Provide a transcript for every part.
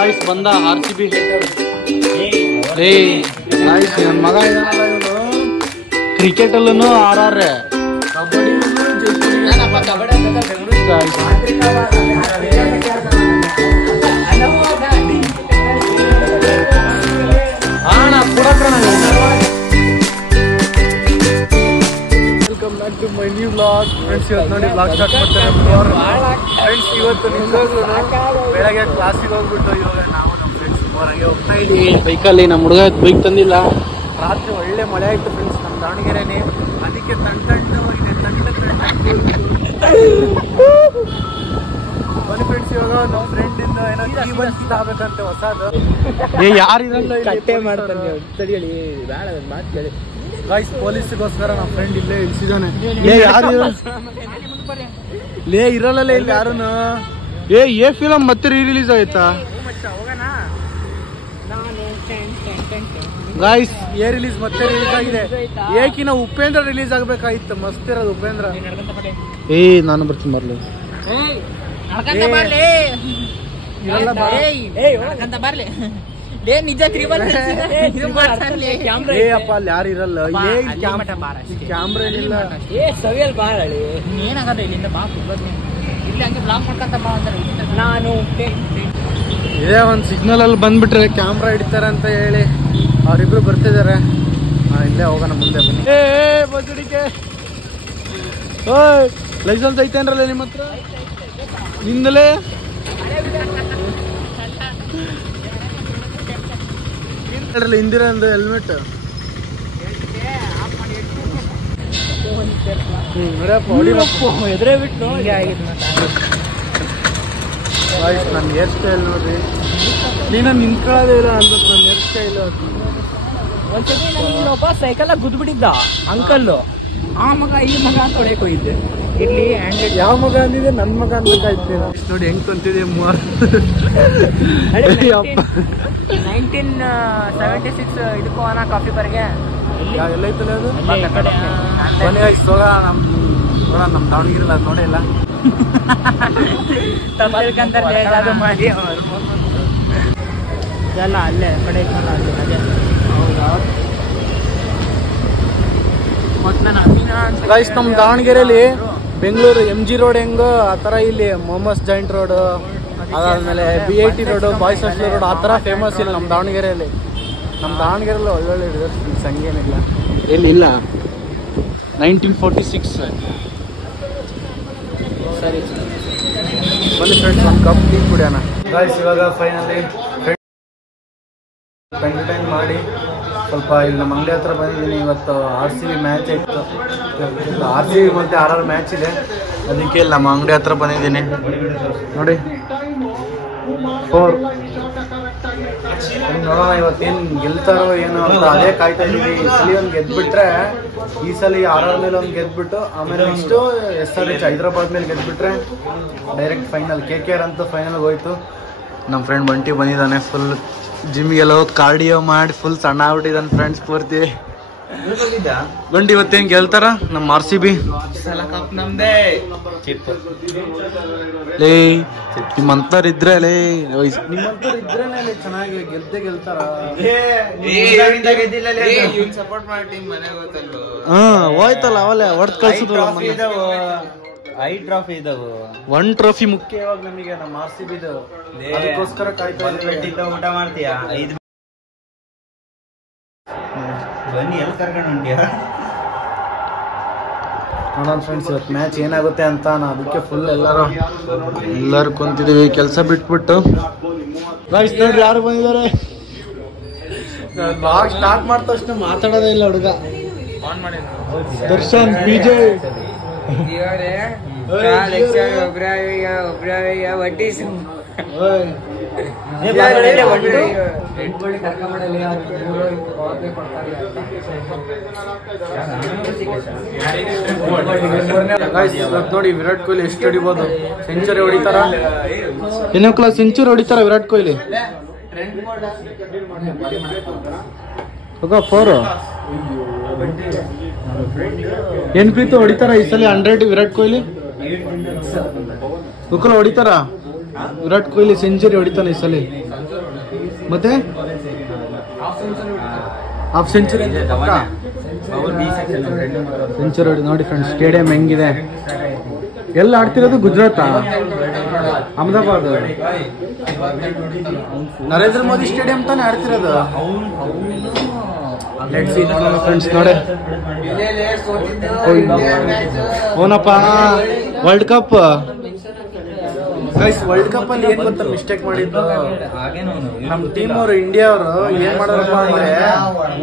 Guys ಬಂದ RCB guys ನನ್ನ ಮಗ ಇದಾನಲ್ಲ ಇವನು ಕ್ರಿಕೆಟ್ ಅಲ್ಲೂ RR welcome back to my new vlog friends. ಇವತ್ತು ನೋಡಿ ವ್ಲಾಗ್ ಸ್ಟಾರ್ಟ್ ಮಾಡ್ತಾರೆ ಫ್ರೆಂಡ್ಸ್. ಇವತ್ತು ನಿಜವಾಗ್ಲೂ ಬೆಳಗ್ಗೆ ಕ್ಲಾಸಿಗೆ ಹೋಗ್ಬಿಟ್ಟು ಇವಾಗ ನಾವು ನಮ್ಮ ಫ್ರೆಂಡ್ಸ್ ಹೊರಗೆ ಹೋಗ್ತಾ ಇದ್ದೀವಿ ಬೈಕಲ್ಲಿ. ನಮ್ಮ ಹುಡುಗ ಬೈಕ್ ತಂದಿಲ್ಲ. ರಾತ್ರಿ ಒಳ್ಳೆ ಮಳೆ ಆಯ್ತು ಫ್ರೆಂಡ್ಸ್ ನಮ್ಮ ದಾವಣಗೆರೆನೇ. ಅದಕ್ಕೆ ತಂಡವಾಗಿದೆ ಬನ್ನಿ ಫ್ರೆಂಡ್ಸ್. ಇವಾಗ ನಮ್ಮ ಫ್ರೆಂಡ್ ಇಂದ ಏನೋ ಜೀವನ ಆಗ್ಬೇಕಂತೆ ಹೊಸದು. ಯಾರಿರಲ್ಲ ಕಟ್ಟೆ ಮಾಡ್ತಾನೆ ತಡಿಯಲಿ ಬೇಡ ಮಾತು ಕೇಳಿ ಗಾಯ್ಸ್. ಪೊಲೀಸ್ಗೋಸ್ಕರ ನಮ್ಮ ಫ್ರೆಂಡ್ ಇಲ್ಲೇ ಇಳಿಸಿದಾನೆ. ಲೇ ಇರಲ್ಲ ಇಲ್ಲಿ ಯಾರುನು. ಏ ಫಿಲಮ್ ಮತ್ತೆ ರಿಲೀಸ್ ಆಯ್ತಾ ಗಾಯ್ಸ್? ರಿಲೀಸ್ ಮತ್ತೆ ರಿಲೀಸ್ ಆಗಿದೆ. ಏಕಿನ ಉಪೇಂದ್ರ ರಿಲೀಸ್ ಆಗ್ಬೇಕಾಗಿತ್ತು. ಮಸ್ತ್ ಇರೋದು ಉಪೇಂದ್ರ. ನಾನು ಬರ್ತೀನಿ ಬರ್ಲಿ. ನಿಜ ಅಪ್ಪ ಅಲ್ಲಿ ಯಾರು ಇರಲ್ಲ. ಕ್ಯಾಮ್ರಾ ಏನಿಲ್ಲ. ಸವಿಯಲ್ ಬಾಳಿ ಏನಾಗಲ್ಲ ಇಲ್ಲಿಂದ ಬಾ ಇಲ್ಲಿ ಹಂಗೆ ಬ್ಲಾಕ್ ಮಾಡ್ಕೊಂತ ಬಾ ಅಂತಾರೆ. ನಾನು ಇದೇ ಒಂದು ಸಿಗ್ನಲ್ ಅಲ್ಲಿ ಬಂದ್ಬಿಟ್ರೆ ಕ್ಯಾಮ್ರಾ ಹಿಡಿತಾರೆ ಅಂತ ಹೇಳಿ ಅವರಿಬ್ರು ಬರ್ತಿದ್ದಾರೆ. ಇಲ್ಲೇ ಹೋಗೋಣ ಮುಂದೆ ಬನ್ನಿ. ಬಸಡಿಕೆ ಲೈಸೆನ್ಸ್ ಐತೇನ್ರಲ್ಲ ನಿಮ್ಮ ಹತ್ರ? ನಿಂದಲೇ ಹಿಂದಿರ ಒಂದು ಹೆಲ್ಮೆಟ್. ಎದುರೇ ಬಿಟ್ಟು ನನ್ನ ಹೇರ್ ಸ್ಟೈಲ್ ನೋಡ್ರಿ. ನೀನ ನಿಂತ್ಕೊಳ್ಳೋದೇ ಇಲ್ಲ ಅಂತ ನನ್ನ ಹೇರ್ ಸ್ಟೈಲ್. ಒಂದ್ಸತಿ ಒಬ್ಬ ಸೈಕಲ್ ಗುದ್ಬಿಟ್ಟಿದ್ದ ಅಂಕಲ್ಲು. ಆ ಮಗ ಈ ಮಗ ಅಂತ ಹೊಡೆಯಕ್ ಹೋಗಿದ್ದೆ. ಇಲ್ಲಿ ಯಾವ ಮಗ ಅಂದಿದೆ? ನನ್ ಮಗ ಅನ್ಬೇಕಾಯ್ತು ನೋಡಿ. ಹೆಂಗ್ ಕಂತಿದೆ 1976 ಇದಕ್ಕೂ ಅನ ಕಾಫಿ ಬರ್ಗೆ ಎಲ್ಲೈತಲ್ಲ ಅದು. ನಮ್ ದಾವಣಗೆರೆ ಅದು ನೋಡೇ ಇಲ್ಲ. ಮಾಡಿ ಎಲ್ಲ ಅಲ್ಲೇ ಕಡೆ ಗೈಸ್ ನಮ್ ದಾವಣಗೆರೆಯಲ್ಲಿ ಬೆಂಗಳೂರು MG ರೋಡ್ ಹೆಂಗೋ ಆ ತರ ಇಲ್ಲಿ ಮೊಹಮ್ಮಸ್ ಜಾಯಿಂಟ್ ರೋಡ್, ಅದಾದ್ಮೇಲೆ BIT road, boys hostel road ಆ ತರ ಫೇಮಸ್ ಇಲ್ಲ ನಮ್ಮ ದಾವಣಗೆರೆಯಲ್ಲಿ. ನಮ್ಮ ದಾವಣಗೆರೆಯಲ್ಲಿ ಒಳ್ಳೊಳ್ಳೆ ಸಂಗೇನಿಲ್ಲ. ಎಲ್ಲಿಲ್ಲ 1946. ಸರಿ ಬನ್ನಿ ಫ್ರೆಂಡ್ಸ್ ಒಂದು ಕಪ್ ಟೀ ಕುಡಿಯೋಣ. ಗೈಸ್ ಇವಾಗ ಫೈನಲಿ ಎಂಟರ್ಟೈನ್ ಮಾಡಿ ಸ್ವಲ್ಪ ಇಲ್ಲಿ ನಮ್ಮ ಅಂಗಡಿ ಹತ್ರ ಬಂದಿದ್ದೀನಿ. ಇವತ್ತು RCB ಮ್ಯಾಚ್ ಇತ್ತು. RCB ಮತ್ತು RR ಮ್ಯಾಚ್ ಇದೆ. ಅದಕ್ಕೆ ಇಲ್ಲಿ ನಮ್ಮ ಅಂಗಡಿ ಹತ್ರ ಬಂದಿದ್ದೀನಿ. ನೋಡಿ 4 ನೋಡೋಣ ಇವತ್ತೇನು ಗೆಲ್ತಾರೋ ಏನೋ ಅಂತ ಅದೇ ಕಾಯ್ತಾ ಇದ್ದೀವಿ. ಈ ಸಲ ಒಂದು ಗೆದ್ಬಿಟ್ರೆ, ಈ ಸಲ RR ಮೇಲೆ ಒಂದು ಗೆದ್ಬಿಟ್ಟು ಆಮೇಲೆ ನೆಕ್ಸ್ಟು SRH ಹೈದ್ರಾಬಾದ್ ಮೇಲೆ ಗೆದ್ಬಿಟ್ರೆ ಡೈರೆಕ್ಟ್ ಫೈನಲ್. KKR ಅಂತೂ ಫೈನಲ್ಗೆ ಹೋಯ್ತು. ನಮ್ಮ ಫ್ರೆಂಡ್ ಬಂಟಿ ಬಂದಿದ್ದಾನೆ. ಫುಲ್ ಜಿಮ್ಗೆಲ್ಲ ಹೋಗಿ ಕಾರ್ಡಿಯೋ ಮಾಡಿ ಫುಲ್ ಸಣ್ಣ ಆಗ್ಬಿಟ್ಟಿದ್ದಾನೆ ಫ್ರೆಂಡ್ಸ್ ಪೂರ್ತಿ. ಬಂಡಿ ಇವತ್ತೇನು ಗೆಲ್ತಾರ ನಮ್ಮ RCB? ನಮ್ದೇ ಲೇ ನಿಮ್ಮಂತವ್ರು ಇದ್ರೆ ಲೇ, ನಿಮ್ಮಂತವ್ರು ಇದ್ರೇನೆ ಚೆನ್ನಾಗಿ ಗೆದ್ದೇ ಗೆಲ್ತಾರ. ಹೋಯ್ತಲ್ಲ ಅವಲ್ಲೇ ಹೊಡೆದ್ ಕಳ್ಸಿದ್ರು. 5 ಟ್ರಾಫಿ ಇದಾವು. 1 ಟ್ರೋಫಿ ಮುಖ್ಯ ಇವಾಗ ನಮಗೆ ನಮ್ಮ RCB. ಅದಕ್ಕೋಸ್ಕರ ಕಾಯ್ತಾ ಊಟ ಮಾಡ್ತೀಯಾ? 5 ಬನ್ನಿ ಎಲ್ಲಿ ಕರ್ಕೊಂಡು ಹೊಂಟಿಯ? ನೋಡೋಣ ಫ್ರೆಂಡ್ಸ್ ಇವತ್ತು ಮ್ಯಾಚ್ ಏನಾಗುತ್ತೆ ಅಂತ. ಅದಕ್ಕೆ ಫುಲ್ ಎಲ್ಲರೂ ಕುಂತಿದೀವಿ ಕೆಲಸ ಬಿಟ್ಬಿಟ್ಟು. ಗೈಸ್ ನೋಡ್ರಿ ಯಾರು ಬಂದಿದ್ದಾರೆ. ಬ್ಲಾಗ್ ಸ್ಟಾರ್ಟ್ ಮಾಡಿದ ತಕ್ಷಣ ಮಾತಾಡೋದೇ ಇಲ್ಲ ಹುಡುಗ. ದರ್ಶನ್ BJ ನೋಡಿ ವಿರಾಟ್ ಕೊಹ್ಲಿ ಎಷ್ಟು ಹೊಡಿಬೋದು. ಸೆಂಚುರಿ ಹೊಡಿತಾರ. ಇನ್ನೊಂದು ಕ್ಲಾಸ್ ಸೆಂಚುರಿ ಹೊಡಿತಾರ ವಿರಾಟ್ ಕೊಹ್ಲಿ. 4 ಏನ್ ಪ್ರೀತಿ ಹೊಡಿತಾರ ಈ ಸಲ 100 ವಿರಾಟ್ ಕೊಹ್ಲಿ. ಹೊಡಿತಾರ ವಿರಾಟ್ ಕೊಹ್ಲಿ ಸೆಂಚುರಿ ಹೊಡಿತಾನೆ ಈ ಸಲ. ಮತ್ತೆ ಹಾಫ್ ಸೆಂಚುರಿ ಸೆಂಚುರಿ ನೋಡಿ ಫ್ರೆಂಡ್ಸ್. ಸ್ಟೇಡಿಯಂ ಹೆಂಗಿದೆ. ಎಲ್ಲ ಆಡ್ತಿರೋದು ಗುಜರಾತ್, ಅಹಮದಾಬಾದ್. ನರೇಂದ್ರ ಮೋದಿ ಸ್ಟೇಡಿಯಂ ತಾನೇ ಆಡ್ತಿರೋದು. ಫ್ರೆಂಡ್ಸ್ ನೋಡಿ ಓನಪ್ಪ ವರ್ಲ್ಡ್ ಕಪ್. ವರ್ಲ್ಡ್ ಕಪ್ ಅಲ್ಲಿ ಏನ್ ಗೊತ್ತಾ ಮಿಸ್ಟೇಕ್ ಮಾಡಿದ್ದು ನಮ್ ಟೀಮ್ ಅವರು, ಇಂಡಿಯಾ ಅವರು ಏನ್ ಮಾಡೋರಪ್ಪ ಅಂದ್ರೆ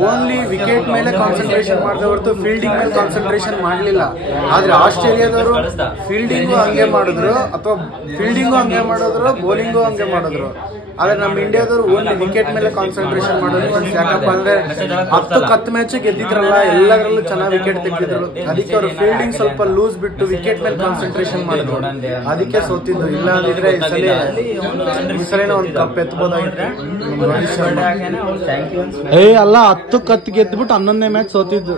ಓನ್ಲಿ ವಿಕೆಟ್ ಮೇಲೆ ಕಾನ್ಸಂಟ್ರೇಷನ್ ಮಾಡಿದ ಹೊರತು ಫೀಲ್ಡಿಂಗ್ ಮೇಲೆ ಕಾನ್ಸಂಟ್ರೇಷನ್ ಮಾಡ್ಲಿಲ್ಲ. ಆದ್ರೆ ಆಸ್ಟ್ರೇಲಿಯಾದವರು ಫೀಲ್ಡಿಂಗು ಹಂಗೆ ಮಾಡಿದ್ರು, ಅಥವಾ ಫೀಲ್ಡಿಂಗು ಹಂಗೆ ಮಾಡಿದ್ರು, ಬೌಲಿಂಗು ಹಂಗೆ ಮಾಡಿದ್ರು. ಆದ್ರೆ ನಮ್ಮ ಇಂಡಿಯಾದವರು ಓನ್ಲಿ ವಿಕೆಟ್ ಮೇಲೆ ಕಾನ್ಸಂಟ್ರೇಷನ್ ಮಾಡೋದು. ಯಾಕಪ್ಪ ಅಂದ್ರೆ 10 ಮ್ಯಾಚ್ ಗೆದ್ದಿದ್ರಲ್ಲ, ಎಲ್ಲದರಲ್ಲೂ ಚೆನ್ನಾಗಿ ವಿಕೆಟ್ ತೆಗೆದಿದ್ರು. ಅದಕ್ಕೆ ಅವರು ಫೀಲ್ಡಿಂಗ್ ಸ್ವಲ್ಪ ಲೂಸ್ ಬಿಟ್ಟು ವಿಕೆಟ್ ಮೇಲೆ ಕಾನ್ಸಂಟ್ರೇಷನ್ ಮಾಡಿದ್ರು, ಅದಕ್ಕೆ ಸೋತಿದ್ದು. ಇಲ್ಲ ಅಂದಿದ್ರೆ ಈ ಸಲಿನ ಒಂದು ಕಪ್ ಎತ್ಬೋದಾಗಿತ್ತು. ಅಲ್ಲ 10 ಗೆದ್ಬಿಟ್ಟು 11ನೇ ಮ್ಯಾಚ್ ಸೋತಿದ್ದು.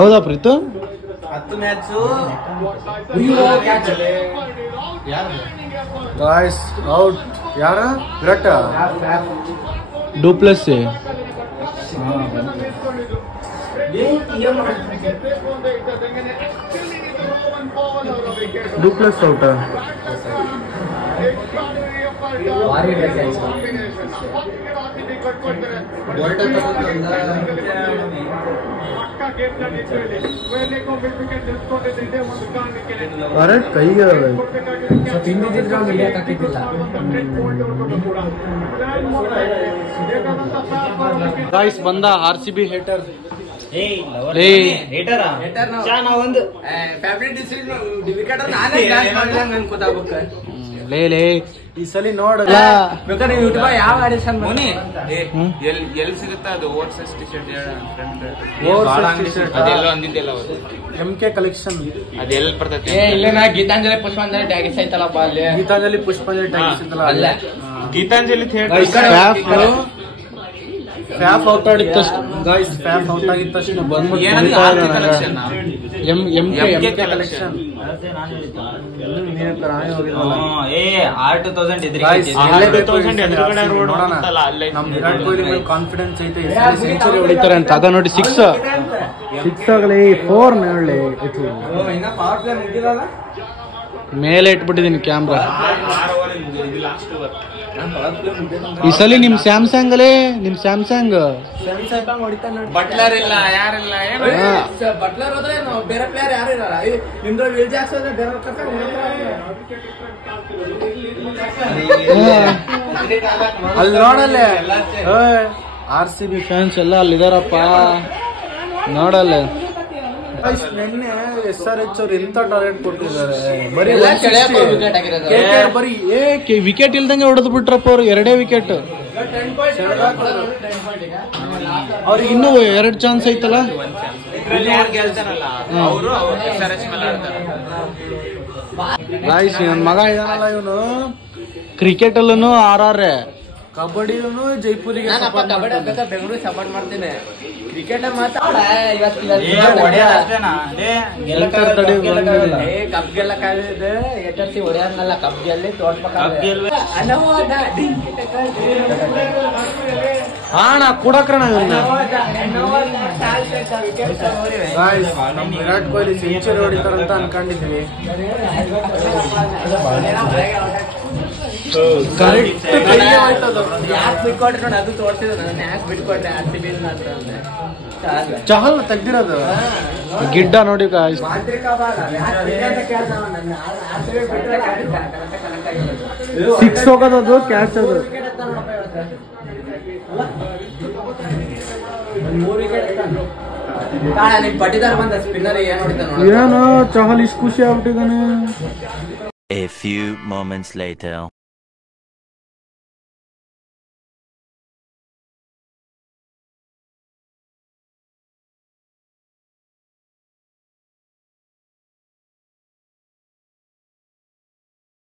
ಹೌದಾ ಪ್ರೀತು? 10 match guys out. ಯಾರ? ವಿರಾಟ್ ಡೂಪ್ಲೆಸ್. Du Plessis out. ಅರೆ ಕೈಗೆ ಗಾಯ್ಸ್ ಬಂದ RCB ಹೇಟರ್. ಲೇ ಈ ಸಲ ನೋಡಲ್ಲ ಯಾವ ಎಲ್ಲಿ ಸಿಗುತ್ತಾ ಅದು ಓವರ್ಸೈಸ್ ಟಿ ಶರ್ಟ್ MK ಕಲೆಕ್ಷನ್ ಅದೆಲ್ಲ ಬರ್ತೈತಿ. ಗೀತಾಂಜಲಿ ಪುಷ್ಪಾಂಜಲಿ ಟ್ಯಾಗಿಸ್ ಐತಲ್ಲಪ್ಪ ಅಲ್ಲಿ. ಗೀತಾಂಜಲಿ ಪುಷ್ಪಾಂಜಲಿ ಟ್ಯಾಗಿಸ್ ಐತಲ್ಲ. ಗೀತಾಂಜಲಿ ಫ್ಯಾಫ್ ಔಟ್ ಆಗಿತ್ತಷ್ಟು ಗಾಯ್ಸ್, ಫ್ಯಾಫ್ ಔಟ್ ಆಗಿತ್ತಷ್ಟು ಬಂದ್ಬಿಟ್ಟು ಕಲೆಕ್ಷನ್. ನಮ್ ವಿರಾಟ್ ಕೊಹ್ಲಿ ಮೇಲೆ ಕಾನ್ಫಿಡೆನ್ಸ್ ಐತೆ, ಸೆಂಚುರಿ ಹೊಡಿತಾರೆ ಅಂತ. ಅದ ನೋಡಿ 6 ಆಗಲಿ 4 ಮೇಲೆ ಇಟ್ಬಿಟ್ಟಿದೀನಿ ಕ್ಯಾಮ್ರಾ. ಈ ಸಲ ನಿಮ್ ಸ್ಯಾಮ್ಸಂಗ್ ಅಲ್ಲೇ, ನಿಮ್ ಸ್ಯಾಮ್ಸಂಗ್ ಬಟ್ಲರ್ ಇಲ್ಲ, ಯಾರಿಲ್ಲ. ಬಟ್ಲರ್ ಹೋದ್ರೆ ಬೇರೆ ಪ್ಲೇಯರ್ ಯಾರು ಇರಲ್ಲ. ವಿಲ್ ಜಾಕ್ಸ್ ಹೋದ್ರೆ ಬೇರೆ ಅಲ್ಲಿ ನೋಡಲ್ಲೇ RCB ಫ್ಯಾನ್ಸ್ ಎಲ್ಲ ಅಲ್ಲಿದಾರಪ್ಪ, ನೋಡಲ್ಲ. ನಿನ್ನೆ SRH ಅವ್ರು ಎಂತ ಟಾರ್ಗೆಟ್ ಕೊಟ್ಟಿದ್ದಾರೆ. ಬರೀ ವಿಕೆಟ್ ಇಲ್ದಂಗೆ ಹೊಡೆದು ಬಿಟ್ರಪ್ಪ ಅವ್ರು. 2 ವಿಕೆಟ್. ಅವ್ರಿಗೆ ಇನ್ನೂ 2 ಚಾನ್ಸ್ ಐತಲ್ಲ. ಗಾಯ್ಸ್ ನನ್ ಮಗ ಇದಾನಲ್ಲ, ಇವನು ಕ್ರಿಕೆಟ್ ಅಲ್ಲೂ RR, ಕಬಡ್ಡಿಲೂ ಜೈಪುರಿಗೆ ಬೆಂಗಳೂರಿಗೆ ಸಪೋರ್ಟ್ ಮಾಡ್ತೀನಿ. ಕ್ರಿಕೆಟ್ ಮಾತ್ರ ಕಪ್ ಗೆಲ್ಲಕ್ಕಾಗಿದೆ. HRC ಹೊಡೆಯಲ್ಲ, ಕಪ್ ಗೆಲ್ಲಿ ಹಾಣ ಕೂಡಕ್ರಣ. ವಿರಾಟ್ ಕೊಹ್ಲಿ ಸೆಂಚುರಿ ಹೊಡಿತಾರಂತ ಅನ್ಕೊಂಡಿದ್ವಿ. ಯಾಕೆ ಬಿಟ್ಕೊಟ್ರೆ ನೋಡಿ, ಅದು ತೋರ್ಸಿದ್ರು ನಾನು. ಯಾಕೆ ಬಿಟ್ಕೊಟ್ರೆ RCB ಅಂತಂದ್ರೆ ಚಹಲ್ ತೆಗ್ದಿರೋದು ಗಿಡ್ಡ ನೋಡಿ. ಸಿಕ್ಸ್ ಹೋಗೋದದು, ಕ್ಯಾಚ್ ಅದು. ಏನೋ ಚಹಲ್ ಇಷ್ಟು ಖುಷಿ ಆಗ್ಬಿಟ್ಟಿದ್ದಾನೆ. A few moments later.